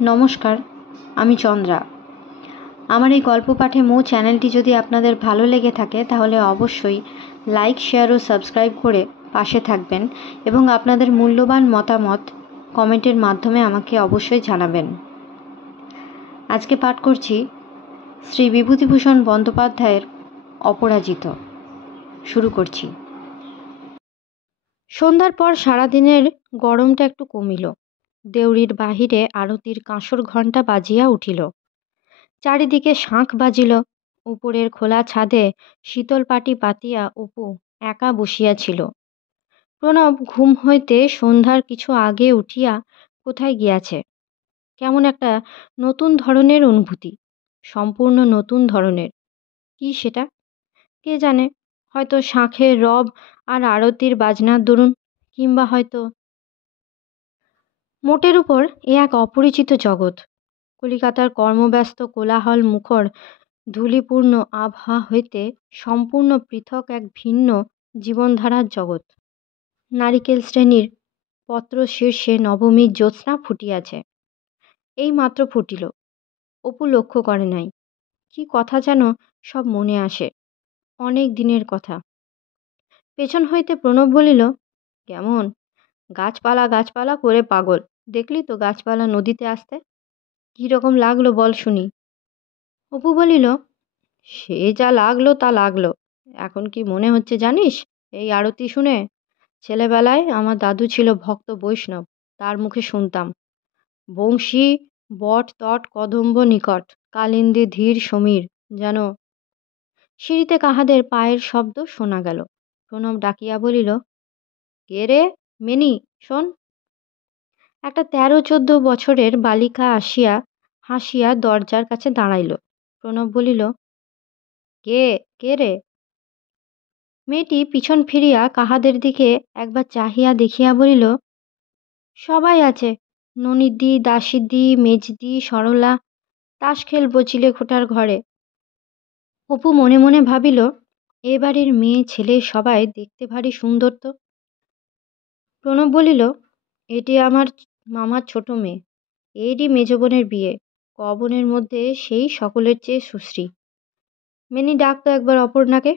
নমস্কার, আমি চন্দ্রা। আমার এই গল্প পাঠে মৌ চ্যানেলটি যদি আপনাদের ভালো লেগে থাকে তাহলে অবশ্যই লাইক, শেয়ার ও সাবস্ক্রাইব করে পাশে থাকবেন এবং আপনাদের মূল্যবান মতামত কমেন্টের মাধ্যমে আমাকে অবশ্যই জানাবেন। আজকে পাঠ করছি শ্রী বিভূতিভূষণ বন্দ্যোপাধ্যায়ের অপরাজিত। শুরু করছি। সন্ধ্যার পর সারাদিনের গরমটা একটু কমিল। দেউড়ির বাহিরে আরতির কাঁসর ঘণ্টা বাজিয়া উঠিল। চারিদিকে শাঁখ বাজিল। উপরের খোলা ছাদে শীতল পাটি পাতিয়া অপু একা বসিয়াছিল। প্রণব ঘুম হইতে সন্ধ্যার কিছু আগে উঠিয়া কোথায় গিয়াছে। কেমন একটা নতুন ধরনের অনুভূতি, সম্পূর্ণ নতুন ধরনের। কি সেটা কে জানে, হয়তো শাঁখের রব আর আরতির বাজনার দরুন, কিংবা হয়তো মোটের উপর এ এক অপরিচিত জগৎ। কলিকাতার কর্মব্যস্ত কোলাহল মুখর ধূলিপূর্ণ আভা হইতে সম্পূর্ণ পৃথক এক ভিন্ন জীবনধারার জগৎ। নারিকেল শ্রেণীর পত্র শীর্ষে নবমীর জ্যোৎস্না ফুটিয়াছে। এই মাত্র ফুটিল। অপু লক্ষ্য করে নাই। কি কথা যেন সব মনে আসে, অনেক দিনের কথা। পেছন হইতে প্রণব বলিল, কেমন গাছপালা গাছপালা করে পাগল, দেখলি তো গাছপালা নদীতে আসতে? কীরকম লাগলো বল শুনি। অপু বলিল, সে যা লাগলো তা লাগলো। এখন কি মনে হচ্ছে জানিস এই আরতি শুনে? ছেলেবেলায় আমার দাদু ছিল ভক্ত বৈষ্ণব, তার মুখে শুনতাম, বংশী বট তট কদম্ব নিকট কালিন্দী ধীর সমীর, যেন। সিঁড়িতে কাহাদের পায়ের শব্দ শোনা গেল। প্রণব ডাকিয়া বলিল, কে রে মেনি, শোন। একটা 13-14 বছরের বালিকা আসিয়া হাসিয়া দরজার কাছে দাঁড়াইল। প্রণব বলিল, কে কে রে? মেয়েটি পিছন ফিরিয়া কাহাদের দিকে একবার চাহিয়া দেখিয়া বলিল, সবাই আছে, ননিদি, দাসিদি, মেজদি, সরলা, তাস খেলব চিলেকোঠার ঘরে। অপু মনে মনে ভাবিল, এ বাড়ির মেয়ে ছেলে সবাই দেখতে ভারী সুন্দর তো। প্রণব বলিল, এটি আমার মামার ছোট মেয়ে, এরই মেজ বোনের বিয়ে। ক বোনের মধ্যে সেই সকলের চেয়ে সুশ্রী। মেনি ডাকতো একবার অপর্ণাকে।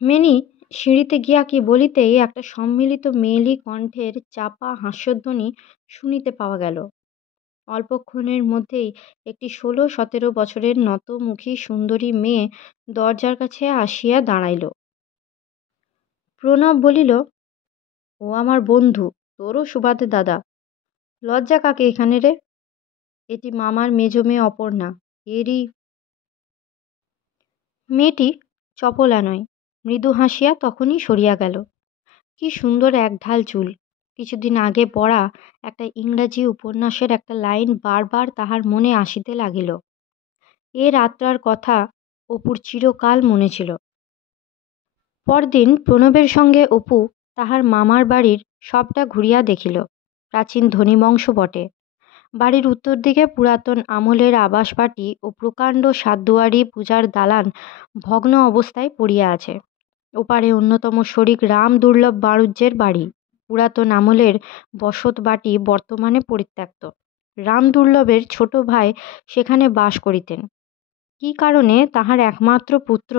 মেনি সিঁড়িতে গিয়া কি বলিতেই একটা সম্মিলিত মেয়েলি কণ্ঠের চাপা হাস্যধ্বনি শুনিতে পাওয়া গেল। অল্পক্ষণের মধ্যেই একটি 16-17 বছরের নতমুখী সুন্দরী মেয়ে দরজার কাছে আসিয়া দাঁড়াইল। প্রণব বলিল, ও আমার বন্ধু, তোরও সুবাদে দাদা। লজ্জা কাকে এখানে রে? এটি মামার মেজ মেয়ে অপর্ণা, এরই। মেয়েটি চপলা নয়, মৃদু হাসিয়া তখনই সরিয়া গেল। কি সুন্দর একঢাল চুল! কিছুদিন আগে পড়া একটা ইংরাজি উপন্যাসের একটা লাইন বারবার তাহার মনে আসিতে লাগিল। এ রাত্রার কথা অপুর চিরকাল মনে ছিল। পরদিন প্রণবের সঙ্গে অপু তাহার মামার বাড়ির সবটা ঘুরিয়া দেখিল। প্রাচীন ধনী বংশ বটে। বাড়ির উত্তর দিকে পুরাতন আমলের আবাসবাটি ও প্রকাণ্ড সাতদুয়ারি পূজার দালান ভগ্ন অবস্থায় পড়িয়া আছে। ওপারে অন্যতম শরিক রাম দুর্লভ বাণিজ্যের বাড়ি। পুরাতন আমলের বসত বাটি বর্তমানে পরিত্যক্ত। রাম দুর্লভের ছোট ভাই সেখানে বাস করিতেন। কি কারণে তাহার একমাত্র পুত্র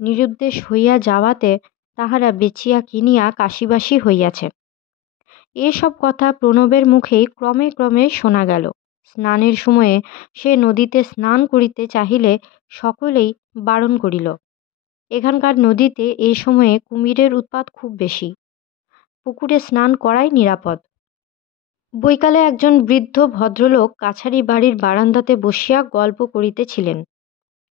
নিরুদ্দেশ হইয়া যাওয়াতে তাহারা বেচিয়া কিনিয়া কাশিবাসী হইয়াছে। এসব কথা প্রণবের মুখেই ক্রমে ক্রমে শোনা গেল। স্নানের সময়ে সে নদীতে স্নান করিতে চাহিলে সকলেই বারণ করিল। এখানকার নদীতে এ সময়ে কুমিরের উৎপাত খুব বেশি। পুকুরে স্নান করাই নিরাপদ। বৈকালে একজন বৃদ্ধ ভদ্রলোক কাছারি বাড়ির বারান্দাতে বসিয়া গল্প করিতেছিলেন।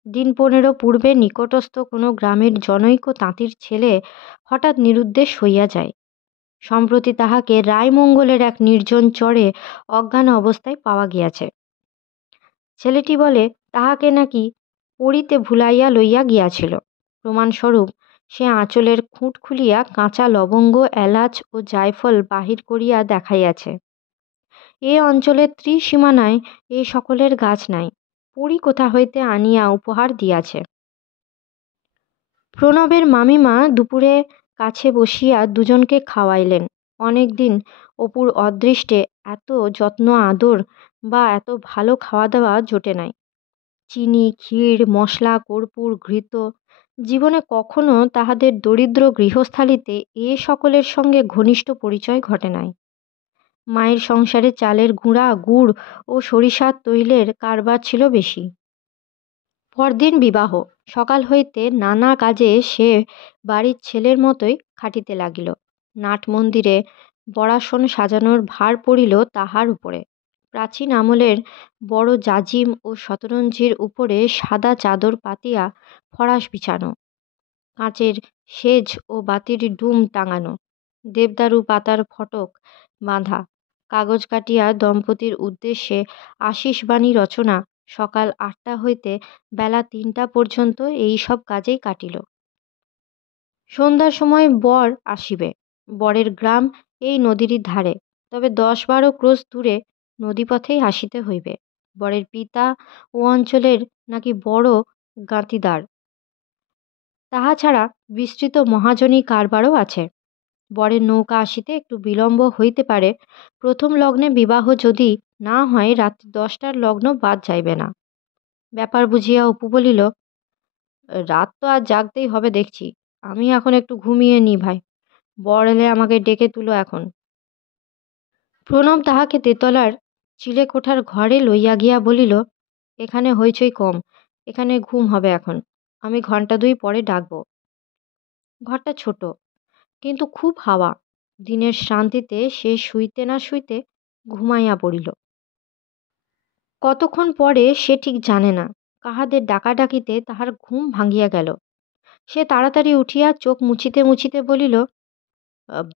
দিন 15 পূর্বে নিকটস্থ কোনো গ্রামের জনৈক তাঁতির ছেলে হঠাৎ নিরুদ্দেশ হইয়া যায়। সম্প্রতি তাহাকে রায়মঙ্গলের এক নির্জন চরে অজ্ঞান অবস্থায় পাওয়া গিয়াছে। ছেলেটি বলে তাহাকে নাকি পড়িতে ভুলাইয়া লইয়া গিয়াছিল। প্রমাণস্বরূপ সে আঁচলের খুঁট খুলিয়া কাঁচা লবঙ্গ, এলাচ ও জায়ফল বাহির করিয়া দেখাইয়াছে। এ অঞ্চলের ত্রিসীমানায় এ সকলের গাছ নাই, পড়ি কোথা হইতে আনিয়া উপহার দিয়াছে। প্রণবের মামিমা দুপুরে কাছে বসিয়া দুজনকে খাওয়াইলেন। অনেক দিন অপুর অদৃষ্টে এত যত্ন আদর বা এত ভালো খাওয়া দাওয়া জোটে নাই। চিনি, ক্ষীর, মশলা, কর্পূর, ঘৃত জীবনে কখনো তাহাদের দরিদ্র গৃহস্থালিতে এ সকলের সঙ্গে ঘনিষ্ঠ পরিচয় ঘটে নাই। মায়ের সংসারে চালের গুঁড়া, গুড় ও সরিষার তৈলের কারবার ছিল বেশি। পরদিন বিবাহ। সকাল হইতে নানা কাজে সে বাড়ির ছেলের মতোই খাটিতে লাগিল। নাট মন্দিরে বরাসন সাজানোর ভার পড়িল তাহার উপরে। প্রাচীন আমলের বড় জাজিম ও শতরঞ্জির উপরে সাদা চাদর পাতিয়া ফরাস বিছানো, কাঁচের সেজ ও বাতির ডুম টাঙানো, দেবদারু পাতার ফটক বাঁধা, কাগজ কাটিয়া দম্পতির উদ্দেশ্যে আশীষবাণী রচনা। সকাল 8টা হইতে বেলা 3টা পর্যন্ত এই সব কাজেই কাটিল। সন্ধ্যার সময় বর আসিবে। বরের গ্রাম এই নদীরই ধারে, তবে 10-12 ক্রোশ দূরে নদীপথেই আসিতে হইবে। বরের পিতা ও অঞ্চলের নাকি বড় গাঁতিদার। তাহা ছাড়া বিস্তৃত মহাজনী কারবারও আছে। বরের নৌকা আসিতে একটু বিলম্ব হইতে পারে। প্রথম লগ্নে বিবাহ যদি না হয় রাত্রি 10টার লগ্ন বাদ যাইবে না। ব্যাপার বুঝিয়া অপু বলিল, রাত তো আজ জাগতেই হবে দেখছি। আমি এখন একটু ঘুমিয়ে নি ভাই। বর এলে আমাকে ডেকে তুলো এখন। প্রণব তাহাকে তেতলার চিলেকোঠার ঘরে লইয়া গিয়া বলিল, এখানে হইচই কম, এখানে ঘুম হবে এখন। আমি ঘন্টা 2 পরে ডাকবো। ঘরটা ছোট, কিন্তু খুব হাওয়া। দিনের শান্তিতে সে শুইতে না শুইতে ঘুমাইয়া পড়িল। কতক্ষণ পরে সে ঠিক জানে না। কাহাদের ডাকাডাকিতে তাহার ঘুম ভাঙিয়া গেল। সে তাড়াতাড়ি উঠিয়া চোখ মুছিতে মুছিতে বলিল,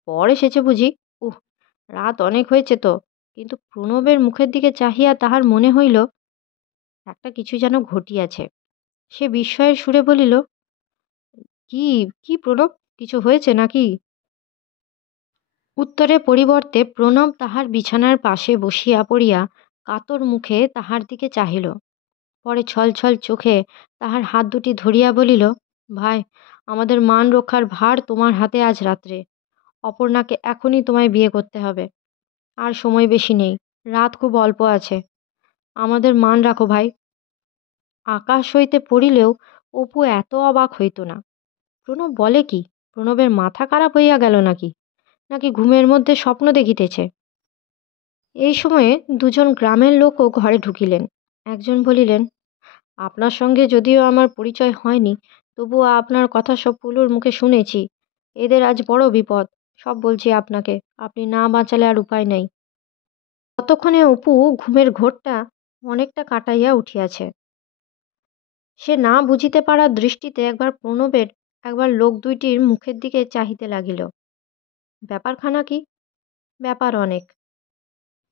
বর এসেছে বুঝি? উহ, রাত অনেক হয়েছে তো। কিন্তু প্রণবের মুখের দিকে চাহিয়া তাহার মনে হইল একটা কিছু যেন ঘটিয়াছে। সে বিস্ময়ের সুরে বলিল, কি কি প্রণব, কিছু হয়েছে নাকি? উত্তরের পরিবর্তে প্রণব তাহার বিছানার পাশে বসিয়া পড়িয়া কাতর মুখে তাহার দিকে চাহিল। পরে ছলছল চোখে তাহার হাত দুটি ধরিয়া বলিল, ভাই, আমাদের মান রক্ষার ভার তোমার হাতে আজ রাত্রে। অপর্ণাকে এখনই তোমায় বিয়ে করতে হবে। আর সময় বেশি নেই, রাত খুব অল্প আছে। আমাদের মান রাখো ভাই। আকাশ হইতে পড়িলেও অপু এত অবাক হইত না। প্রণব বলে কি? প্রণবের মাথা খারাপ হইয়া গেল নাকি? নাকি ঘুমের মধ্যে স্বপ্ন দেখিতেছে? এই সময়ে দুজন গ্রামের লোকও ঘরে ঢুকিলেন। একজন বলিলেন, আপনার সঙ্গে যদিও আমার পরিচয় হয়নি, তবুও আপনার কথা সব পুলুর মুখে শুনেছি। এদের আজ বড় বিপদ। সব বলছি আপনাকে, আপনি না বাঁচালে আর উপায় নেই। ততক্ষণে অপু ঘুমের ঘোরটা অনেকটা কাটাইয়া উঠিয়াছে। সে না বুঝিতে পারার দৃষ্টিতে একবার প্রণবের, একবার লোক দুইটির মুখের দিকে চাহিতে লাগিল। ব্যাপারখানা কি? ব্যাপার অনেক।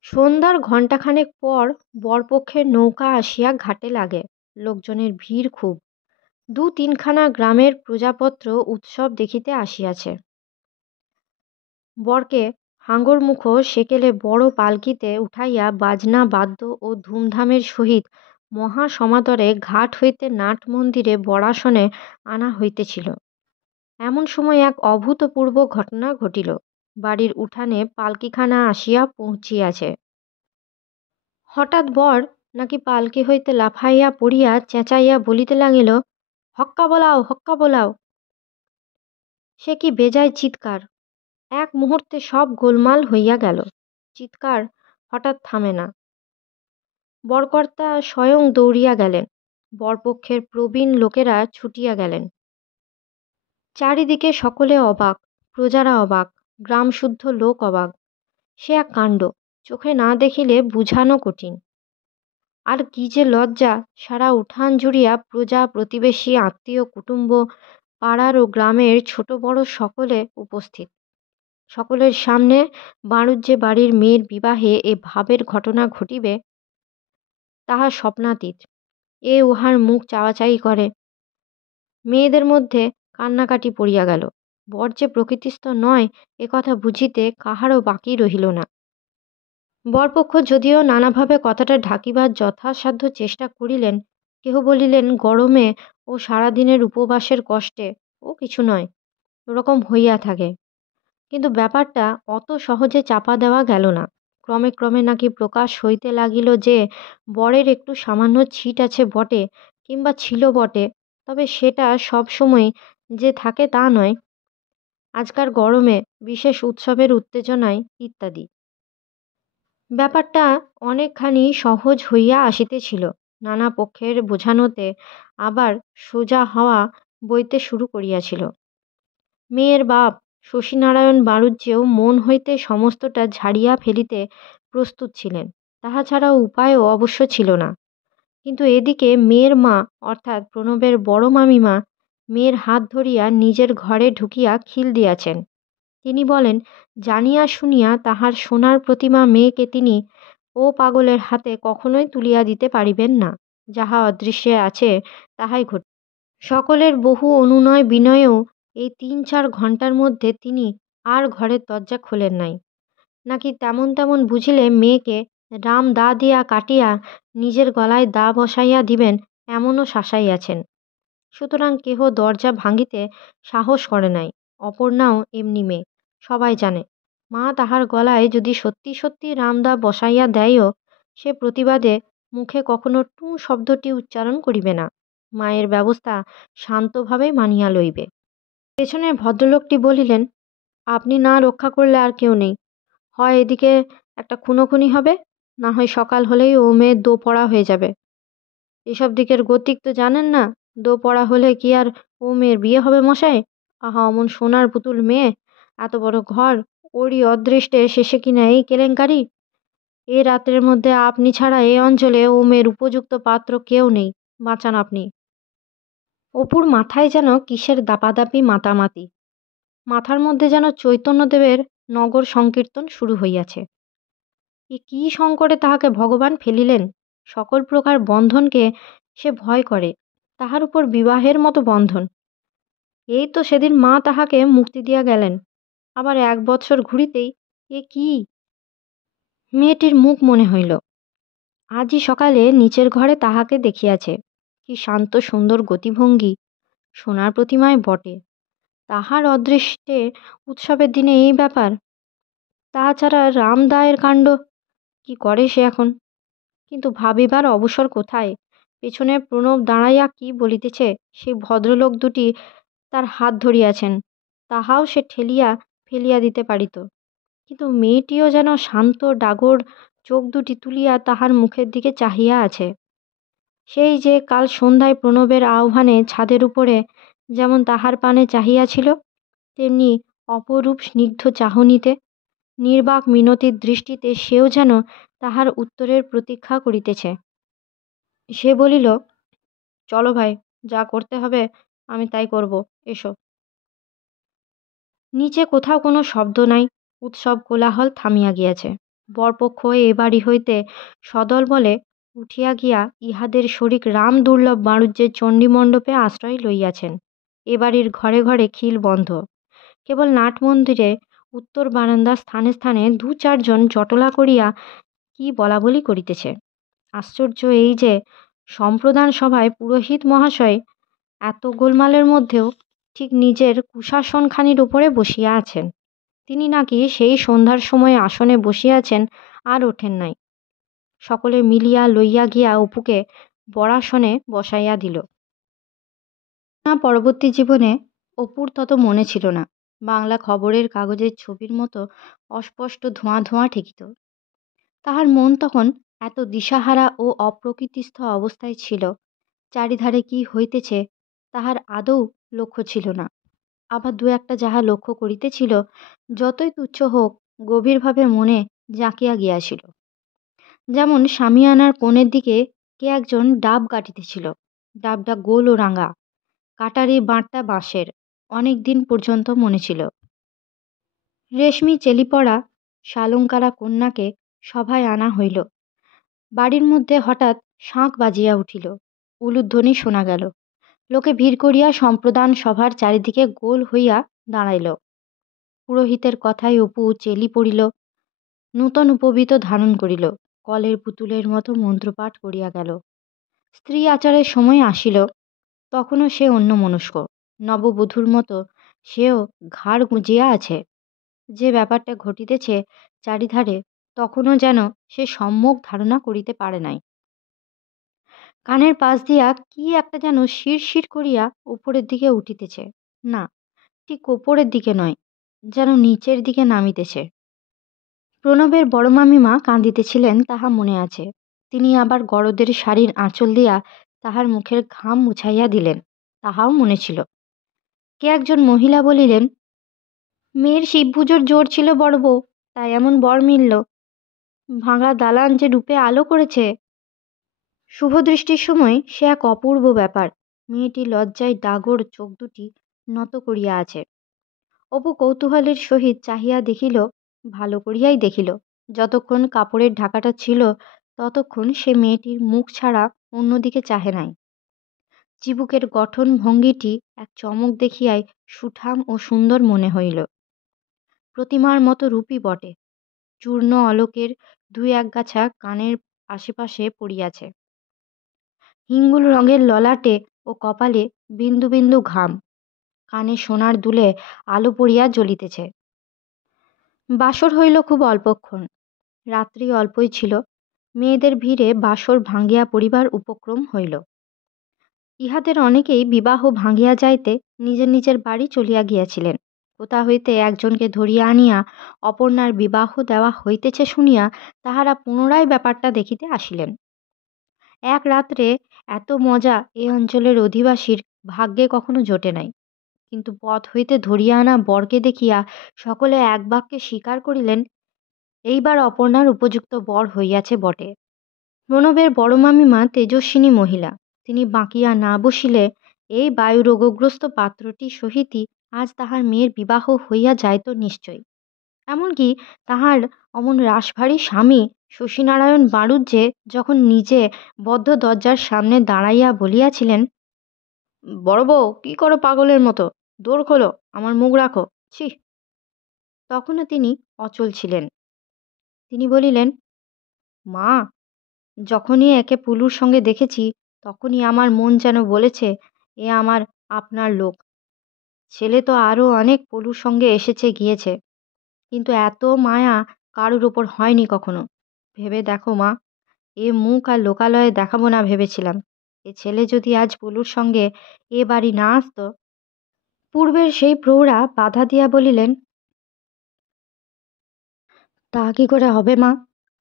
সন্ধ্যার ঘণ্টাখানেক পর বরপক্ষের নৌকা আসিয়া ঘাটে লাগে। লোকজনের ভিড় খুব। 2-3খানা গ্রামের প্রজাপত্র উৎসব দেখিতে আসিয়াছে। বরকে হাঙ্গরমুখ সেকেলে বড় পালকিতে উঠাইয়া বাজনা বাদ্য ও ধুমধামের সহিত মহা সমাদরে ঘাট হইতে নাট মন্দিরে বরাসনে আনা হইতেছিল। এমন সময় এক অভূতপূর্ব ঘটনা ঘটিল। বাড়ির উঠানে পালকিখানা আসিয়া পৌঁছিয়াছে। হঠাৎ বর নাকি পালকি হইতে লাফাইয়া পড়িয়া চেঁচাইয়া বলিতে লাগিল, হক্কা বোলাও, হক্কা বোলাও। সে কি বেজায় চিৎকার! এক মুহূর্তে সব গোলমাল হইয়া গেল। চিৎকার হঠাৎ থামে না। বরকর্তা স্বয়ং দৌড়িয়া গেলেন। বরপক্ষের প্রবীণ লোকেরা ছুটিয়া গেলেন। চারিদিকে সকলে অবাক, প্রজারা অবাক, গ্রামশুদ্ধ লোক অবাক। সে এক কাণ্ড, চোখে না দেখিলে বুঝানো কঠিন। আর কি যে লজ্জা! সারা উঠান জুড়িয়া প্রজা, প্রতিবেশী, আত্মীয়, কুটুম্ব, পাড়ার ও গ্রামের ছোট বড় সকলে উপস্থিত। সকলের সামনে বাণুজ্যে বাড়ির মেয়ের বিবাহে এ ভাবের ঘটনা ঘটিবে, তাহা স্বপ্নাতীত। এ উহার মুখ চাওয়াচাই করে। মেয়েদের মধ্যে কান্নাকাটি পড়িয়া গেল। বর যে প্রকৃতিস্থ নয়, এ কথা বুঝিতে কাহারও বাকি রহিল না। বরপক্ষ যদিও নানাভাবে কথাটা ঢাকিবার যথাসাধ্য চেষ্টা করিলেন। কেহ বলিলেন, গরমে ও সারাদিনের উপবাসের কষ্টে ও কিছু নয়, ওরকম হইয়া থাকে। কিন্তু ব্যাপারটা অত সহজে চাপা দেওয়া গেল না। ক্রমে ক্রমে নাকি প্রকাশ হইতে লাগিল যে বরের একটু সামান্য ছিট আছে বটে, কিংবা ছিল বটে, তবে সেটা সব সময় যে থাকে তা নয়, আজকার গরমে বিশেষ উৎসবের উত্তেজনায় ইত্যাদি। ব্যাপারটা অনেকখানি সহজ হইয়া আসিতেছিল, নানা পক্ষের বোঝানোতে আবার সোজা হওয়া বইতে শুরু করিয়াছিল। মেয়ের বাপ শশীনারায়ণ বাড়ুজ্যেও মন হইতে সমস্তটা ঝাড়িয়া ফেলিতে প্রস্তুত ছিলেন, তাহা ছাড়া উপায়ও অবশ্য ছিল না। কিন্তু এদিকে মেয়ের মা অর্থাৎ প্রণবের বড় মামিমা মেয়ের হাত ধরিয়া নিজের ঘরে ঢুকিয়া খিল দিয়াছেন। তিনি বলেন, জানিয়া শুনিয়া তাহার সোনার প্রতিমা মেয়েকে তিনি ও পাগলের হাতে কখনোই তুলিয়া দিতে পারিবেন না। যাহা অদৃশ্যে আছে তাহাই ঘটে। সকলের বহু অনুনয় বিনয়েও এই ৩-৪ ঘণ্টার মধ্যে তিনি আর ঘরের দরজা খোলেন নাই। নাকি তেমন তেমন বুঝিলে মেয়েকে রাম দা দিয়া কাটিয়া নিজের গলায় দা বসাইয়া দিবেন এমনও শাসাইয়াছেন। সুতরাং কেহ দরজা ভাঙিতে সাহস করে নাই। অপর্ণাও এমনি মেয়ে, সবাই জানে। মা তাহার গলায় যদি সত্যি সত্যি রামদা বসাইয়া দেয়ও, সে প্রতিবাদে মুখে কখনো টুঁ শব্দটি উচ্চারণ করিবে না। মায়ের ব্যবস্থা শান্তভাবে মানিয়া লইবে। পেছনের ভদ্রলোকটি বলিলেন, আপনি না রক্ষা করলে আর কেউ নেই। হয় এদিকে একটা খুনোখুনি হবে, না হয় সকাল হলেই ও মেয়ের দো পড়া হয়ে যাবে। এসব দিকের গতিক তো জানেন না। দো পড়া হলে কি আর ও মেয়ের বিয়ে হবে মশাই? আহা, অমন সোনার পুতুল মেয়ে, এত বড় ঘর, ওরই অদৃষ্টে শেষে কিনা এই কেলেঙ্কারি। এ রাত্রের মধ্যে আপনি ছাড়া এই অঞ্চলে ও মেয়ের উপযুক্ত পাত্র কেউ নেই। বাঁচান আপনি। অপুর মাথায় যেন কিসের দাপাদাপি মাতামাতি। মাথার মধ্যে যেন চৈতন্যদেবের নগর সংকীর্তন শুরু হইয়াছে। এ কী সংকটে তাহাকে ভগবান ফেলিলেন! সকল প্রকার বন্ধনকে সে ভয় করে, তাহার উপর বিবাহের মতো বন্ধন। এই তো সেদিন মা তাহাকে মুক্তি দিয়া গেলেন, আবার 1 বৎসর ঘুরিতেই এ কি! মেয়েটির মুখ মনে হইল। আজই সকালে নিচের ঘরে তাহাকে দেখিয়াছে। কি শান্ত সুন্দর গতিভঙ্গি! সোনার প্রতিমায় বটে, তাহার অদৃষ্টে উৎসবের দিনে এই ব্যাপার। তাছাড়া রামদায়ের কাণ্ড, কি করে সে এখন? কিন্তু ভাবিবার অবসর কোথায়? পেছনে প্রণব দাঁড়াইয়া কি বলিতেছে, সেই ভদ্রলোক দুটি তার হাত ধরিয়াছেন, তাহাও সে ঠেলিয়া ফেলিয়া দিতে পারিত। কিন্তু মেয়েটিও যেন শান্ত ডাগর চোখ দুটি তুলিয়া তাহার মুখের দিকে চাহিয়া আছে। সেই যে কাল সন্ধ্যায় প্রণবের আহ্বানে ছাদের উপরে যেমন তাহার পানে চাহিয়াছিল, তেমনি অপরূপ স্নিগ্ধ চাহনিতে, নির্বাক মিনতির দৃষ্টিতে সেও যেন তাহার উত্তরের প্রতীক্ষা করিতেছে। সে বলিল, চলো ভাই, যা করতে হবে আমি তাই করব, এসো। নিচে কোথাও কোনো শব্দ নাই, উৎসব কোলাহল থামিয়া গিয়াছে। বরপক্ষ এ বাড়ি হইতে সদলবলে উঠিয়া গিয়া ইহাদের শরিক রাম দুর্লভ বাণুজ্যের চণ্ডীমণ্ডপে আশ্রয় লইয়াছেন। এ বাড়ির ঘরে ঘরে খিল বন্ধ। কেবল নাটমন্দিরে উত্তর বারান্দার স্থানে স্থানে 2-4 জন জটলা করিয়া কি বলাবলি করিতেছে। আশ্চর্য এই যে সম্প্রদান সভায় পুরোহিত মহাশয় এত গোলমালের মধ্যেও ঠিক নিজের কুশাসনখানির উপরে বসিয়া আছেন। তিনি নাকি সেই সন্ধ্যার সময় আসনে বসিয়াছেন, আর ওঠেন নাই। সকলে মিলিয়া লইয়া গিয়া অপুকে বরাসনে বসাইয়া দিল। না, পরবর্তী জীবনে অপুর তত মনে ছিল না। বাংলা খবরের কাগজের ছবির মতো অস্পষ্ট ধোঁয়া ধোঁয়া ঠেকিত। তাহার মন তখন এত দিশাহারা ও অপ্রকৃতিস্থ অবস্থায় ছিল, চারিধারে কি হইতেছে তাহার আদৌ লক্ষ্য ছিল না। আবার 2-একটা যাহা লক্ষ্য করিতেছিল, যতই তুচ্ছ হোক, গভীরভাবে মনে জাঁকিয়া গিয়াছিল। যেমন সামিয়ানার কোণের দিকে কে একজন ডাব কাটিতেছিল। ডাবটা গোল ও রাঙা, কাটারি বাঁটটা বাঁশের, অনেক দিন পর্যন্ত মনে ছিল। রেশমি চেলিপড়া শালঙ্কারা কন্যাকে সভায় আনা হইল। বাড়ির মধ্যে হঠাৎ শাঁখ বাজিয়া উঠিল, উলুধ্বনি শোনা গেল। লোকে ভিড় করিয়া সম্প্রদান সভার চারিদিকে গোল হইয়া দাঁড়াইল। পুরোহিতের কথায় অপু চেলি পড়িল, নূতন উপবীত ধারণ করিল, কলের পুতুলের মতো মন্ত্রপাঠ করিয়া গেল। স্ত্রী আচারের সময় আসিল, তখনও সে অন্যমনস্ক, নববধূর মতো সেও ঘাড় গুঁজিয়া আছে। যে ব্যাপারটা ঘটিতেছে চারিধারে তখনও যেন সে সম্যক ধারণা করিতে পারে নাই। কানের পাশ দিয়া কি একটা যেন শিরশির করিয়া উপরের দিকে উঠিতেছে, না, ঠিক ওপরের দিকে নয়, যেন নিচের দিকে নামিতেছে। প্রণবের বড় মামিমা কাঁদিতেছিলেন তাহা মনে আছে। তিনি আবার গরদের শাড়ির আঁচল দিয়া তাহার মুখের ঘাম মুছাইয়া দিলেন, তাহাও মনে ছিল। কে একজন মহিলা বলিলেন, মেয়ের শিব পুজোর জোর ছিল বড় বউ, তাই এমন বর মিলল। ভাঙা দালান যে রূপে আলো করেছে। শুভদৃষ্টির সময় সে এক অপূর্ব ব্যাপার। মেয়েটি লজ্জায় ডাগর চোখ দুটি নত করিয়া আছে। অপু কৌতূহলের সহিত চাহিয়া দেখিল, ভালো করিয়াই দেখিল। যতক্ষণ কাপড়ের ঢাকাটা ছিল ততক্ষণ সে মেয়েটির মুখ ছাড়া অন্যদিকে চাহে নাই। চিবুকের গঠন ভঙ্গিটি এক চমক দেখিয়াই সুঠাম ও সুন্দর মনে হইল। প্রতিমার মতো রূপই বটে। চূর্ণ অলোকের দুই একগাছা কানের আশেপাশে পড়িয়াছে। হিঙ্গুল রঙের ললাটে ও কপালে বিন্দু বিন্দু ঘাম। কানে সোনার দুলে আলো পড়িয়া জ্বলিতেছে। বাসর হইল খুব অল্পক্ষণ। রাত্রি অল্পই ছিল। মেয়েদের ভিড়ে বাসর ভাঙ্গিয়া পড়িবার উপক্রম হইল। ইহাদের অনেকেই বিবাহ ভাঙ্গিয়া যাইতে নিজের নিজের বাড়ি চলিয়া গিয়াছিলেন। কোথা হইতে একজনকে ধরিয়া আনিয়া অপর্ণার বিবাহ দেওয়া হইতেছে শুনিয়া তাহারা পুনরায় ব্যাপারটা দেখিতে আসিলেন। এক রাত্রে এত মজা এ অঞ্চলের অধিবাসীর ভাগ্যে কখনো জোটে নাই। কিন্তু পথ হইতে ধরিয়া আনা বরকে দেখিয়া সকলে এক বাক্যে স্বীকার করিলেন, এইবার অপর্ণার উপযুক্ত বর হইয়াছে বটে। প্রণবের বড় মামিমা তেজস্বিনী মহিলা। তিনি বাঁকিয়া না বসিলে এই বায়ুরোগগ্রস্ত পাত্রটির সহিতই আজ তাহার মেয়ের বিবাহ হইয়া যাইত নিশ্চয়। এমনকি তাহার অমন রাশভারী স্বামী শশীনারায়ণ বাড়ুজ্যে যখন নিজে বদ্ধ দরজার সামনে দাঁড়াইয়া বলিয়াছিলেন, বড় বউ কি করো পাগলের মতো, দোর খোলো, আমার মুখ রাখো, ছি, তখনও তিনি অচল ছিলেন। তিনি বলিলেন, মা, যখনই একে পুলুর সঙ্গে দেখেছি তখনই আমার মন যেন বলেছে এ আমার আপনার লোক। ছেলে তো আরও অনেক পলুর সঙ্গে এসেছে গিয়েছে, কিন্তু এত মায়া কারুর ওপর হয়নি কখনো। ভেবে দেখো মা, এ মুখ আর লোকালয়ে দেখাবো না ভেবেছিলাম। এ ছেলে যদি আজ পলুর সঙ্গে এ বাড়ি না আসতো। পূর্বের সেই প্রৌঢ়া বাধা দিয়া বলিলেন, তা কি করে হবে মা?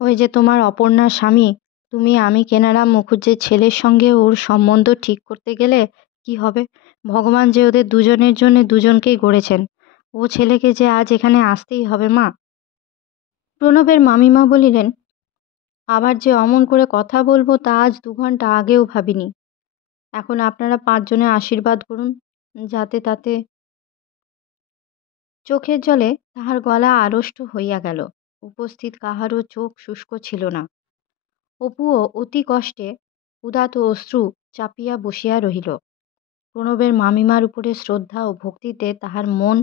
ওই যে তোমার অপর্ণার স্বামী, তুমি আমি কেনারাম মুখুজ্জের ছেলের সঙ্গে ওর সম্বন্ধ ঠিক করতে গেলে কি হবে? ভগবান যে ওদের দুজনের জন্য দুজনকেই গড়েছেন। ও ছেলেকে যে আজ এখানে আসতেই হবে মা। প্রণবের মামিমা বলিলেন, আবার যে অমন করে কথা বলবো তা আজ 2 ঘন্টা আগেও ভাবিনি। এখন আপনারা 5 জনে আশীর্বাদ করুন, যাতে তাতে। চোখের জলে তাহার গলা আড়ষ্ট হইয়া গেল। উপস্থিত কাহারও চোখ শুষ্ক ছিল না। অপুও অতি কষ্টে উদাত অশ্রু চাপিয়া বসিয়া রহিল। প্রণবের মামিমার উপরে শ্রদ্ধা ও ভক্তিতে তাহার মন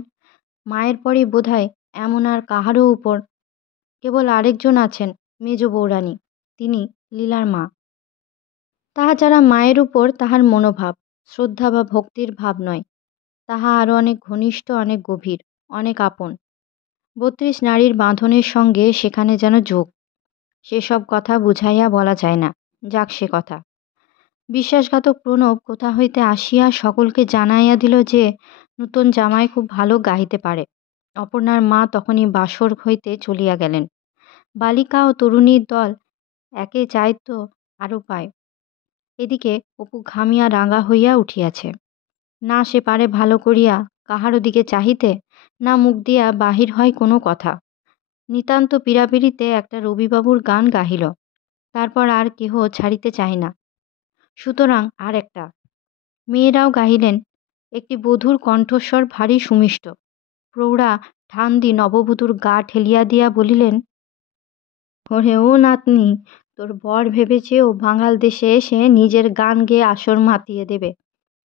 মায়ের পরই বোধহয় এমন আর কাহারও উপর। কেবল আরেকজন আছেন, মেজ বৌরানী, তিনি লীলার মা। তাহা যারা মায়ের উপর তাহার মনোভাব, শ্রদ্ধা বা ভক্তির ভাব নয়, তাহা আরও অনেক ঘনিষ্ঠ, অনেক গভীর, অনেক আপন। 32 নারীর বাঁধনের সঙ্গে সেখানে যেন যোগ। সেসব কথা বুঝাইয়া বলা যায় না, যাক সে কথা। বিশ্বাসঘাতক প্রণব কোথা হইতে আসিয়া সকলকে জানাইয়া দিল যে নূতন জামাই খুব ভালো গাহিতে পারে। অপর্ণার মা তখনই বাসর হইতে চলিয়া গেলেন। বালিকা ও তরুণীর দল একে চাইত আরও পায়। এদিকে অপু ঘামিয়া রাঙা হইয়া উঠিয়াছে। না সে পারে ভালো করিয়া কাহারও দিকে চাহিতে, না মুখ দিয়া বাহির হয় কোনো কথা। নিতান্ত পীড়াপিড়িতে একটা রবিবাবুর গান গাহিল, তারপর আর কেহ ছাড়িতে চায় না। সুতরাং আর একটা। মেয়েরাও গাহিলেন। একটি বধূর কণ্ঠস্বর ভারী সুমিষ্ট। প্রৌঢ়া ঠান্দি নববধূর গা ঠেলিয়া দিয়া বলিলেন, ওরে ও নাতনি, তোর বর ভেবেছে ও বাঙাল দেশে এসে নিজের গান গেয়ে আসর মাতিয়ে দেবে।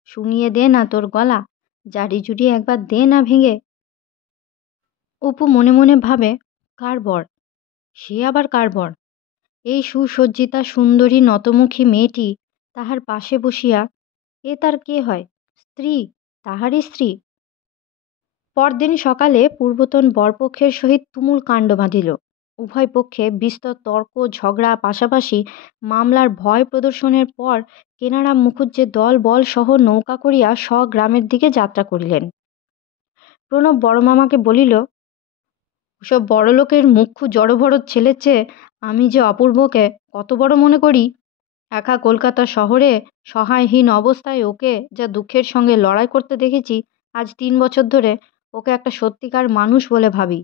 শুনিয়ে দে না তোর গলা, জারি জুড়ি একবার দে না ভেঙে। অপু মনে মনে ভাবে, কার বর? সে আবার কার বর? এই সুসজ্জিতা সুন্দরী নতমুখী মেয়েটি তাহার পাশে বসিয়া, এ তার কে হয়? স্ত্রী, তাহারই স্ত্রী। পরদিন সকালে পূর্বতন বরপক্ষের সহিত তুমুল কাণ্ড বাঁধিল। উভয় পক্ষে বিস্তর তর্ক ঝগড়া পাশাপাশি মামলার ভয় প্রদর্শনের পর কেনারাম মুখুজ্জে দল বল সহ নৌকা করিয়া স্বগ্রামের দিকে যাত্রা করিলেন। প্রণব বড় মামাকে বলিল, ওসব বড়লোকের মুখ্য জড়ভরত ছেলের চেয়ে আমি যে অপূর্বকে কত বড় মনে করি। একা কলকাতা শহরে সহায়হীন অবস্থায় ওকে যা দুঃখের সঙ্গে লড়াই করতে দেখেছি, আজ 3 বছর ধরে ওকে একটা সত্যিকার মানুষ বলে ভাবি।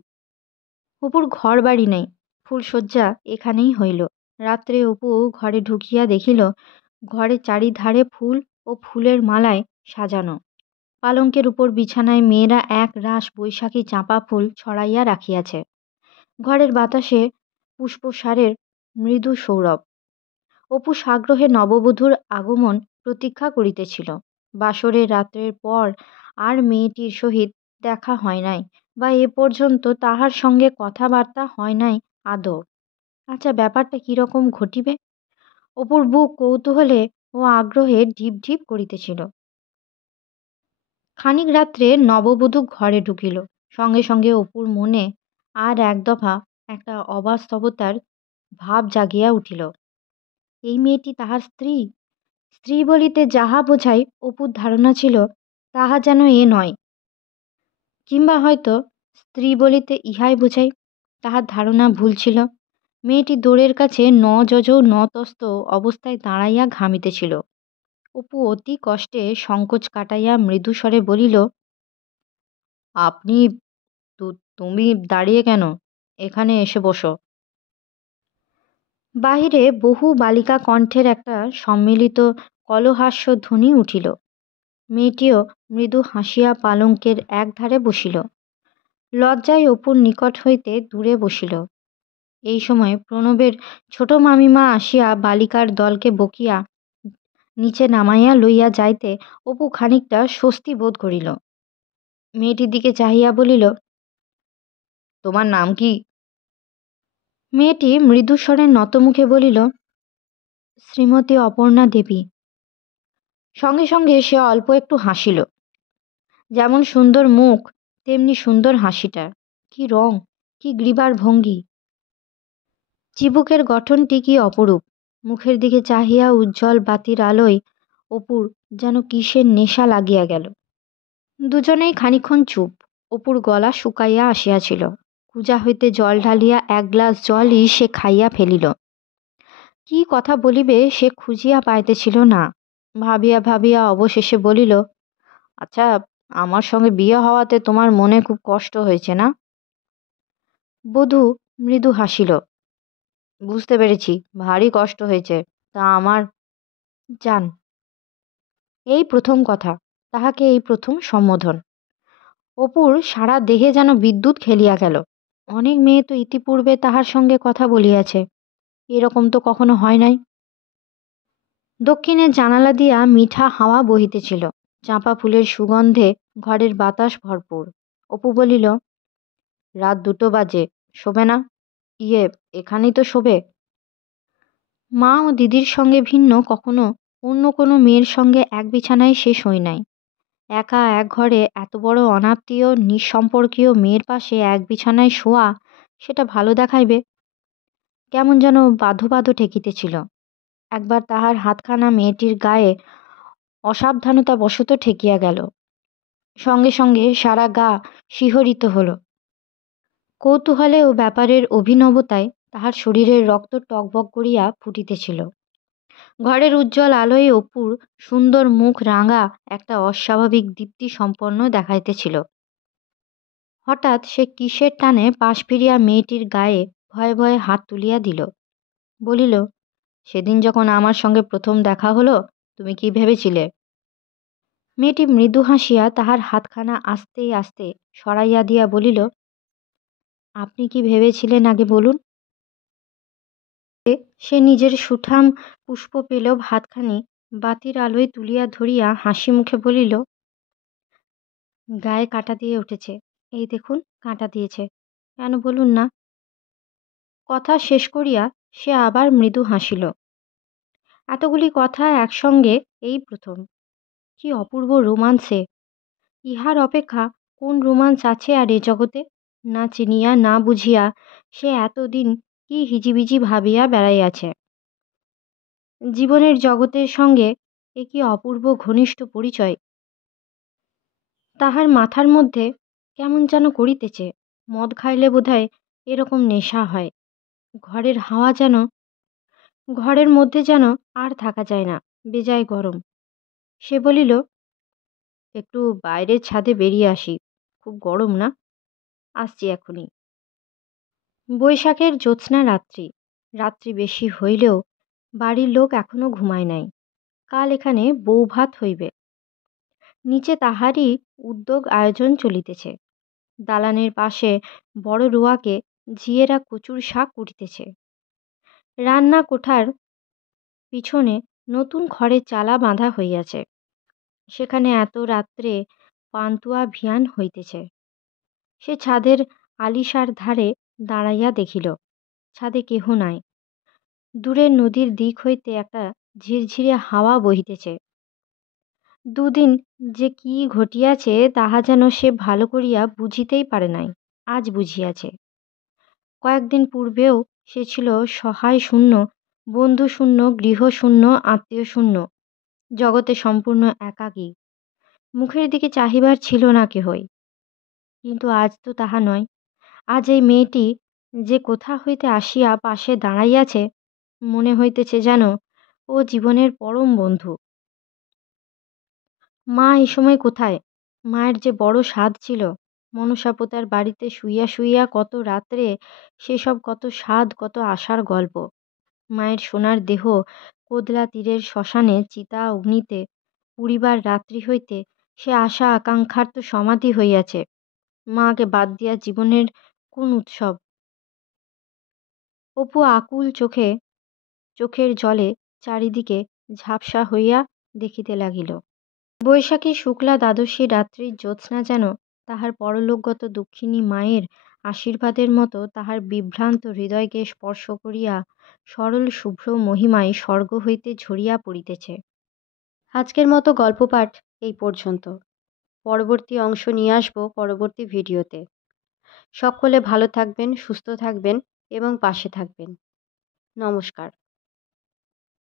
অপুর ঘর বাড়ি নেই, ফুলশয্যা এখানেই হইল। রাত্রে অপু ঘরে ঢুকিয়া দেখিল ঘরে চারিধারে ফুল ও ফুলের মালায় সাজানো। পালঙ্কের উপর বিছানায় মেয়েরা এক রাশ বৈশাখী চাঁপা ফুল ছড়াইয়া রাখিয়াছে। ঘরের বাতাসে পুষ্পসারের মৃদু সৌরভ। অপু সাগ্রহে নববধূর আগমন প্রতীক্ষা করিতেছিল। বাসরের রাত্রের পর আর মেয়েটির সহিত দেখা হয় নাই, বা এ পর্যন্ত তাহার সঙ্গে কথাবার্তা হয় নাই আদৌ। আচ্ছা, ব্যাপারটা কীরকম ঘটিবে? অপুর বুক কৌতূহলে ও আগ্রহে ঢিপ ঢিপ করিতেছিল। খানিক রাত্রে নববধূ ঘরে ঢুকিল। সঙ্গে সঙ্গে অপুর মনে আর এক দফা একটা অবাস্তবতার ভাব জাগিয়া উঠিল। এই মেয়েটি তাহার স্ত্রী? স্ত্রী বলিতে যাহা বোঝায় অপুর ধারণা ছিল তাহা যেন এ নয়, কিংবা হয়তো স্ত্রী বলিতে ইহাই বোঝায়। তাহার ধারণা ভুল ছিল। মেয়েটি দোরের কাছে ন যজৌ ন তস্ত অবস্থায় দাঁড়াইয়া ঘামিতেছিল। অপু অতি কষ্টে সংকোচ কাটাইয়া মৃদুস্বরে বলিল, আপনি তুমি দাঁড়িয়ে কেন? এখানে এসে বসো। বাহিরে বহু বালিকা কণ্ঠের একটা সম্মিলিত কলহাস্য ধ্বনি উঠিল। মেয়েটিও মৃদু হাসিয়া পালঙ্কের একধারে বসিল। লজ্জায় অপুর নিকট হইতে দূরে বসিল। এই সময় প্রণবের ছোট মামিমা আসিয়া বালিকার দলকে বকিয়া নিচে নামাইয়া লইয়া যাইতে অপু খানিকটা স্বস্তি বোধ করিল। মেয়েটির দিকে চাহিয়া বলিল, তোমার নাম কি? মেয়েটি মৃদুস্বরে নতমুখে বলিল, শ্রীমতী অপর্ণা দেবী। সঙ্গে সঙ্গে সে অল্প একটু হাসিল। যেমন সুন্দর মুখ তেমনি সুন্দর হাসিটা। কি রং, কি গ্রীবার ভঙ্গি! চিবুকের গঠনটি কি অপরূপ! মুখের দিকে চাহিয়া উজ্জ্বল বাতির আলোয় অপুর যেন কিসের নেশা লাগিয়া গেল। দুজনেই খানিক্ষণ চুপ। অপুর গলা শুকাইয়া আসিয়াছিল। কুজা হইতে জল ঢালিয়া এক গ্লাস জলই সে খাইয়া ফেলিল। কি কথা বলিবে সে খুঁজিয়া পাইতেছিল না। ভাবিয়া ভাবিয়া অবশেষে বলিল, আচ্ছা, আমার সঙ্গে বিয়ে হওয়াতে তোমার মনে খুব কষ্ট হয়েছে না? বধূ মৃদু হাসিল। বুঝতে পেরেছি, ভারী কষ্ট হয়েছে। তা আমার যান। এই প্রথম কথা, তাহাকে এই প্রথম সম্বোধন। অপুর সারা দেহে যেন বিদ্যুৎ খেলিয়া গেল। অনেক মেয়ে তো ইতিপূর্বে তাহার সঙ্গে কথা বলিয়াছে, এরকম তো কখনো হয় নাই। দক্ষিণের জানালা দিয়া মিঠা হাওয়া বহিতেছিল। চাঁপা ফুলের সুগন্ধে ঘরের বাতাস ভরপুর। অপু বলিল, রাত 2টো বাজে, শোবে না? ইয়ে, এখানেই তো শোবে। মা ও দিদির সঙ্গে ভিন্ন কখনো অন্য কোনো মেয়ের সঙ্গে এক বিছানায় সে শোয় নাই। একা এক ঘরে এত বড় অনাত্মীয় নিঃসম্পর্কীয় মেয়ের পাশে এক বিছানায় শোয়া, সেটা ভালো দেখাইবে? কেমন যেন বাধো বাধো ঠেকিতেছিল। একবার তাহার হাতখানা মেয়েটির গায়ে অসাবধানতাবশত ঠেকিয়া গেল। সঙ্গে সঙ্গে সারা গা শিহরিত হল। কৌতূহলে ও ব্যাপারের অভিনবতায় তাহার শরীরের রক্ত টকবক করিয়া ফুটিতেছিল। ঘরের উজ্জ্বল আলোয় অপুর সুন্দর মুখ রাঙা একটা অস্বাভাবিক দীপ্তি সম্পন্ন দেখাইতেছিল। হঠাৎ সে কিসের টানে পাশ ফিরিয়া মেয়েটির গায়ে ভয়ে ভয়ে হাত তুলিয়া দিল। বলিল, সেদিন যখন আমার সঙ্গে প্রথম দেখা হলো, তুমি কি ভেবেছিলে? মেয়েটি মৃদু হাসিয়া তাহার হাতখানা আস্তে আস্তে সরাইয়া দিয়া বলিল, আপনি কি ভেবেছিলেন আগে বলুন। সে নিজের সুঠাম পুষ্প পেলব হাতখানি বাতির আলোয় তুলিয়া ধরিয়া হাসি মুখে বলিল, গায়ে কাঁটা দিয়ে উঠেছে, এই দেখুন কাঁটা দিয়েছে, কেন বলুন না। কথা শেষ করিয়া সে আবার মৃদু হাসিল। এতগুলি কথা একসঙ্গে এই প্রথম। কি অপূর্ব রোমান্সে! ইহার অপেক্ষা কোন রোমান্স আছে আর এ জগতে? না চিনিয়া না বুঝিয়া সে এতদিন কি হিজিবিজি ভাবিয়া বেড়াইয়াছে। জীবনের জগতের সঙ্গে এ কি অপূর্ব ঘনিষ্ঠ পরিচয়। তাহার মাথার মধ্যে কেমন যেন করিতেছে। মদ খাইলে বোধহয় এরকম নেশা হয়। ঘরের হাওয়া যেন, ঘরের মধ্যে যেন আর থাকা যায় না, বেজায় গরম। সে বলিল, একটু বাইরের ছাদে বেরিয়ে আসি, খুব গরম না, আসছি এখনই। বৈশাখের জ্যোৎস্না রাত্রি। রাত্রি বেশি হইলেও বাড়ির লোক এখনো ঘুমায় নাই। কাল এখানে বৌভাত হইবে। নিচে তাহারই উদ্যোগ আয়োজন চলিতেছে। দালানের পাশে বড় রোয়াকে ঝিয়েরা কচুর শাক কুটিতেছে। রান্না কোঠার পিছনে নতুন খড়ের চালা বাঁধা হইয়াছে। সেখানে এত রাত্রে পান্তুয়া ভিয়ান হইতেছে। সে ছাদের আলিশার ধারে দাঁড়াইয়া দেখিল, ছাদে কেহ নাই। দূরের নদীর দিক হইতে একটা ঝিরঝিরে হাওয়া বহিতেছে। দুদিন যে কি ঘটিয়াছে তাহা যেন সে ভালো করিয়া বুঝিতেই পারে নাই, আজ বুঝিয়াছে। কয়েকদিন পূর্বেও সে ছিল সহায় শূন্য, বন্ধু শূন্য, গৃহশূন্য, আত্মীয় শূন্য, জগতে সম্পূর্ণ একাকী। মুখের দিকে চাহিবার ছিল না কেহই। কিন্তু আজ তো তাহা নয়। আজ এই মেয়েটি যে কোথা হইতে আসিয়া পাশে দাঁড়াইয়াছে, মনে হইতেছে যেন ও জীবনের পরম বন্ধু। মা এই সময় কোথায়? মায়ের যে বড় সাধ ছিল। মনসাপোতার বাড়িতে শুইয়া শুইয়া কত রাত্রে সেসব কত সাধ, কত আশার গল্প। মায়ের সোনার দেহ কোদলা তীরের শ্মশানে চিতা অগ্নিতে পুড়িবার রাত্রি হইতে সে আশা আকাঙ্ক্ষার তো সমাধি হইয়াছে। মাকে বাদ দিয়া জীবনের কোন উৎসব? অপু আকুল চোখের জলে চারিদিকে ঝাপসা হইয়া দেখিতে লাগিল। বৈশাখী শুক্লা দ্বাদশী রাত্রির জ্যোৎস্না যেন তাহার পরলোকগত দুঃখিনী মায়ের আশীর্বাদের মতো তাহার বিভ্রান্ত হৃদয়কে স্পর্শ করিয়া সরল শুভ্র মহিমায় স্বর্গ হইতে ঝরিয়া পড়িতেছে। আজকের মতো গল্প পাঠ এই পর্যন্ত। পরবর্তী অংশ নিয়ে আসবো পরবর্তী ভিডিওতে। সকলে ভালো থাকবেন, সুস্থ থাকবেন এবং পাশে থাকবেন। নমস্কার।